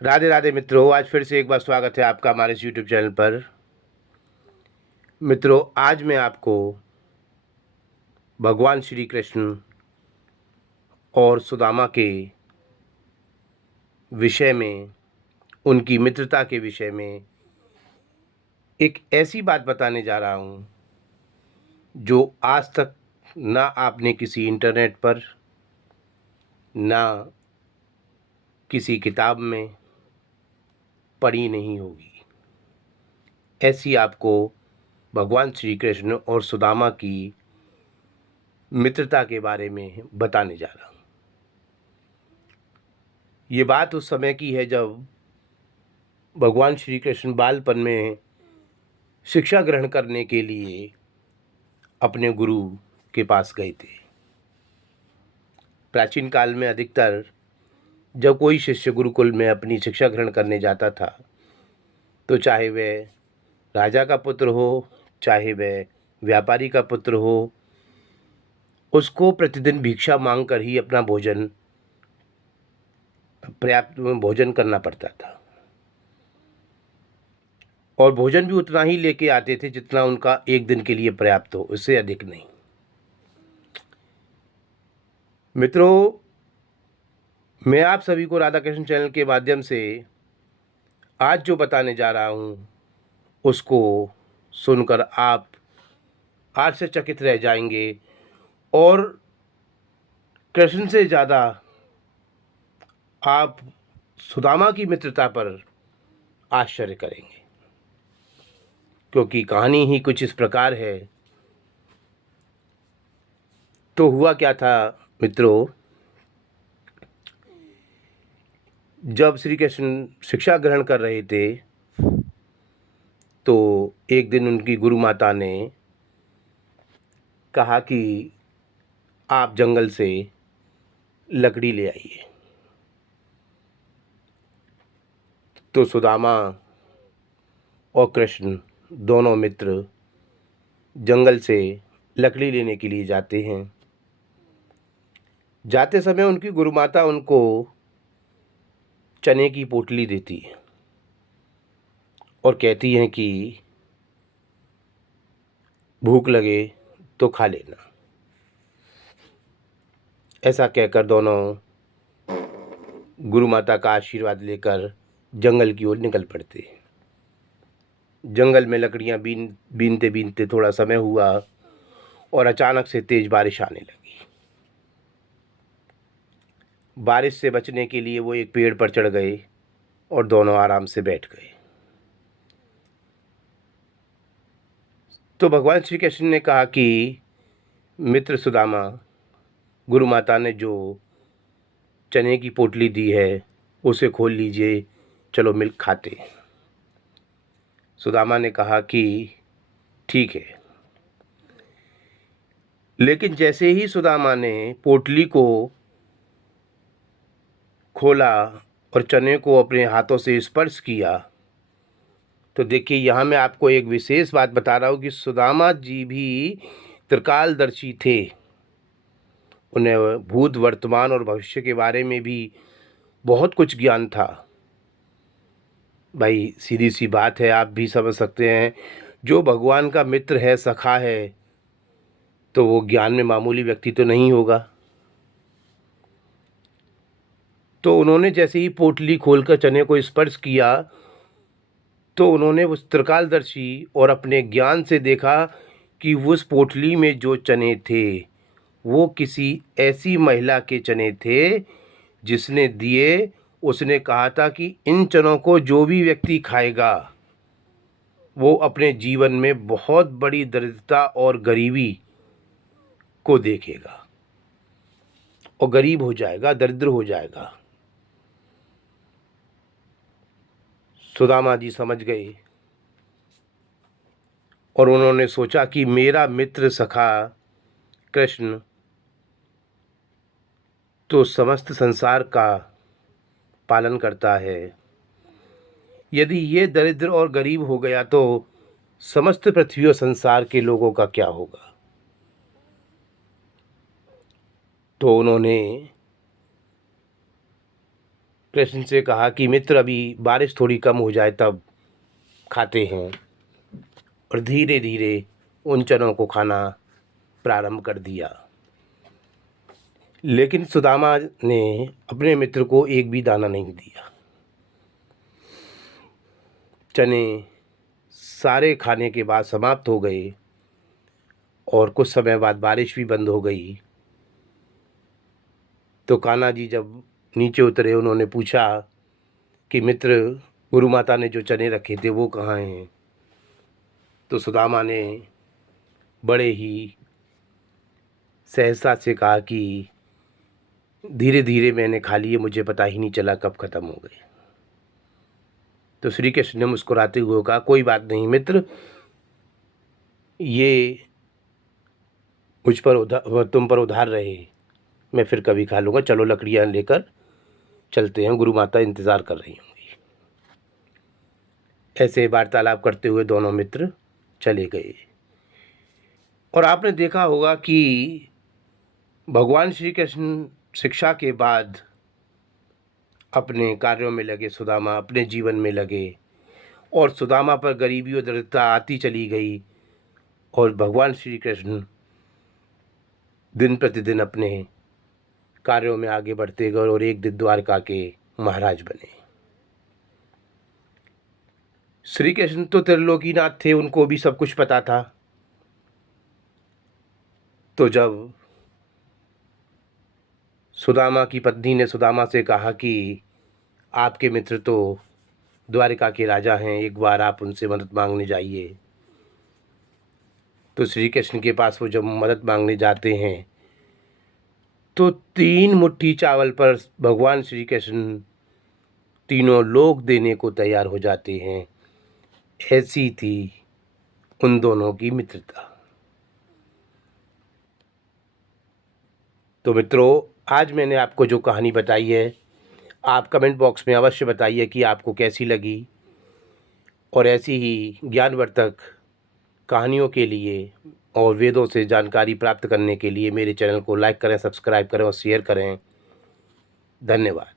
राधे राधे मित्रों, आज फिर से एक बार स्वागत है आपका हमारे इस यूट्यूब चैनल पर। मित्रों, आज मैं आपको भगवान श्री कृष्ण और सुदामा के विषय में, उनकी मित्रता के विषय में एक ऐसी बात बताने जा रहा हूँ जो आज तक ना आपने किसी इंटरनेट पर, ना किसी किताब में पढ़ी नहीं होगी। ऐसी आपको भगवान श्री कृष्ण और सुदामा की मित्रता के बारे में बताने जा रहा हूँ। ये बात उस समय की है जब भगवान श्री कृष्ण बालपन में शिक्षा ग्रहण करने के लिए अपने गुरु के पास गए थे। प्राचीन काल में अधिकतर जब कोई शिष्य गुरुकुल में अपनी शिक्षा ग्रहण करने जाता था, तो चाहे वह राजा का पुत्र हो, चाहे वह व्यापारी का पुत्र हो, उसको प्रतिदिन भिक्षा मांग कर ही अपना पर्याप्त भोजन करना पड़ता था। और भोजन भी उतना ही लेके आते थे जितना उनका एक दिन के लिए पर्याप्त हो, उससे अधिक नहीं। मित्रों, मैं आप सभी को राधा कृष्ण चैनल के माध्यम से आज जो बताने जा रहा हूँ उसको सुनकर आप आश्चर्यचकित रह जाएंगे और कृष्ण से ज़्यादा आप सुदामा की मित्रता पर आश्चर्य करेंगे, क्योंकि कहानी ही कुछ इस प्रकार है। तो हुआ क्या था मित्रों, जब श्री कृष्ण शिक्षा ग्रहण कर रहे थे तो एक दिन उनकी गुरु माता ने कहा कि आप जंगल से लकड़ी ले आइए। तो सुदामा और कृष्ण दोनों मित्र जंगल से लकड़ी लेने के लिए जाते हैं। जाते समय उनकी गुरु माता उनको चने की पोटली देती है और कहती हैं कि भूख लगे तो खा लेना। ऐसा कहकर दोनों गुरु माता का आशीर्वाद लेकर जंगल की ओर निकल पड़ते हैं। जंगल में लकड़ियां बीनते बीनते थोड़ा समय हुआ और अचानक से तेज बारिश आने लगी। बारिश से बचने के लिए वो एक पेड़ पर चढ़ गए और दोनों आराम से बैठ गए। तो भगवान श्री कृष्ण ने कहा कि मित्र सुदामा, गुरु माता ने जो चने की पोटली दी है उसे खोल लीजिए, चलो मिल खाते हैं। सुदामा ने कहा कि ठीक है। लेकिन जैसे ही सुदामा ने पोटली को खोला और चने को अपने हाथों से स्पर्श किया, तो देखिए, यहाँ मैं आपको एक विशेष बात बता रहा हूँ कि सुदामा जी भी त्रिकालदर्शी थे। उन्हें भूत, वर्तमान और भविष्य के बारे में भी बहुत कुछ ज्ञान था। भाई, सीधी सी बात है, आप भी समझ सकते हैं, जो भगवान का मित्र है, सखा है, तो वो ज्ञान में मामूली व्यक्ति तो नहीं होगा। तो उन्होंने जैसे ही पोटली खोलकर चने को स्पर्श किया, तो उन्होंने उस त्रिकालदर्शी और अपने ज्ञान से देखा कि उस पोटली में जो चने थे वो किसी ऐसी महिला के चने थे जिसने दिए। उसने कहा था कि इन चनों को जो भी व्यक्ति खाएगा वो अपने जीवन में बहुत बड़ी दरिद्रता और गरीबी को देखेगा और गरीब हो जाएगा, दरिद्र हो जाएगा। सुदामा जी समझ गए और उन्होंने सोचा कि मेरा मित्र सखा कृष्ण तो समस्त संसार का पालन करता है। यदि ये दरिद्र और गरीब हो गया तो समस्त पृथ्वी और संसार के लोगों का क्या होगा। तो उन्होंने कृष्ण से कहा कि मित्र अभी बारिश थोड़ी कम हो जाए तब खाते हैं, और धीरे धीरे उन चनों को खाना प्रारंभ कर दिया। लेकिन सुदामा ने अपने मित्र को एक भी दाना नहीं दिया। चने सारे खाने के बाद समाप्त हो गए और कुछ समय बाद बारिश भी बंद हो गई। तो कान्हा जी जब नीचे उतरे, उन्होंने पूछा कि मित्र, गुरु माता ने जो चने रखे थे वो कहाँ हैं? तो सुदामा ने बड़े ही सहजता से कहा कि धीरे धीरे मैंने खा लिए, मुझे पता ही नहीं चला कब खत्म हो गए। तो श्री कृष्ण ने मुस्कुराते हुए कहा, कोई बात नहीं मित्र, ये मुझ पर तुम पर उधार रहे, मैं फिर कभी खा लूँगा। चलो लकड़ियाँ लेकर चलते हैं, गुरु माता इंतज़ार कर रही होंगी। ऐसे वार्तालाप करते हुए दोनों मित्र चले गए। और आपने देखा होगा कि भगवान श्री कृष्ण शिक्षा के बाद अपने कार्यों में लगे, सुदामा अपने जीवन में लगे, और सुदामा पर गरीबी और दरिद्रता आती चली गई, और भगवान श्री कृष्ण दिन प्रतिदिन अपने कार्यों में आगे बढ़ते गए और एक दिन द्वारका के महाराज बने। श्री कृष्ण तो त्रिलोकीनाथ थे, उनको भी सब कुछ पता था। तो जब सुदामा की पत्नी ने सुदामा से कहा कि आपके मित्र तो द्वारिका के राजा हैं, एक बार आप उनसे मदद मांगने जाइए, तो श्री कृष्ण के पास वो जब मदद मांगने जाते हैं तो 3 मुट्ठी चावल पर भगवान श्री कृष्ण तीनों लोक देने को तैयार हो जाते हैं। ऐसी थी उन दोनों की मित्रता। तो मित्रों, आज मैंने आपको जो कहानी बताई है, आप कमेंट बॉक्स में अवश्य बताइए कि आपको कैसी लगी। और ऐसी ही ज्ञानवर्धक कहानियों के लिए और वेदों से जानकारी प्राप्त करने के लिए मेरे चैनल को लाइक करें, सब्सक्राइब करें और शेयर करें। धन्यवाद।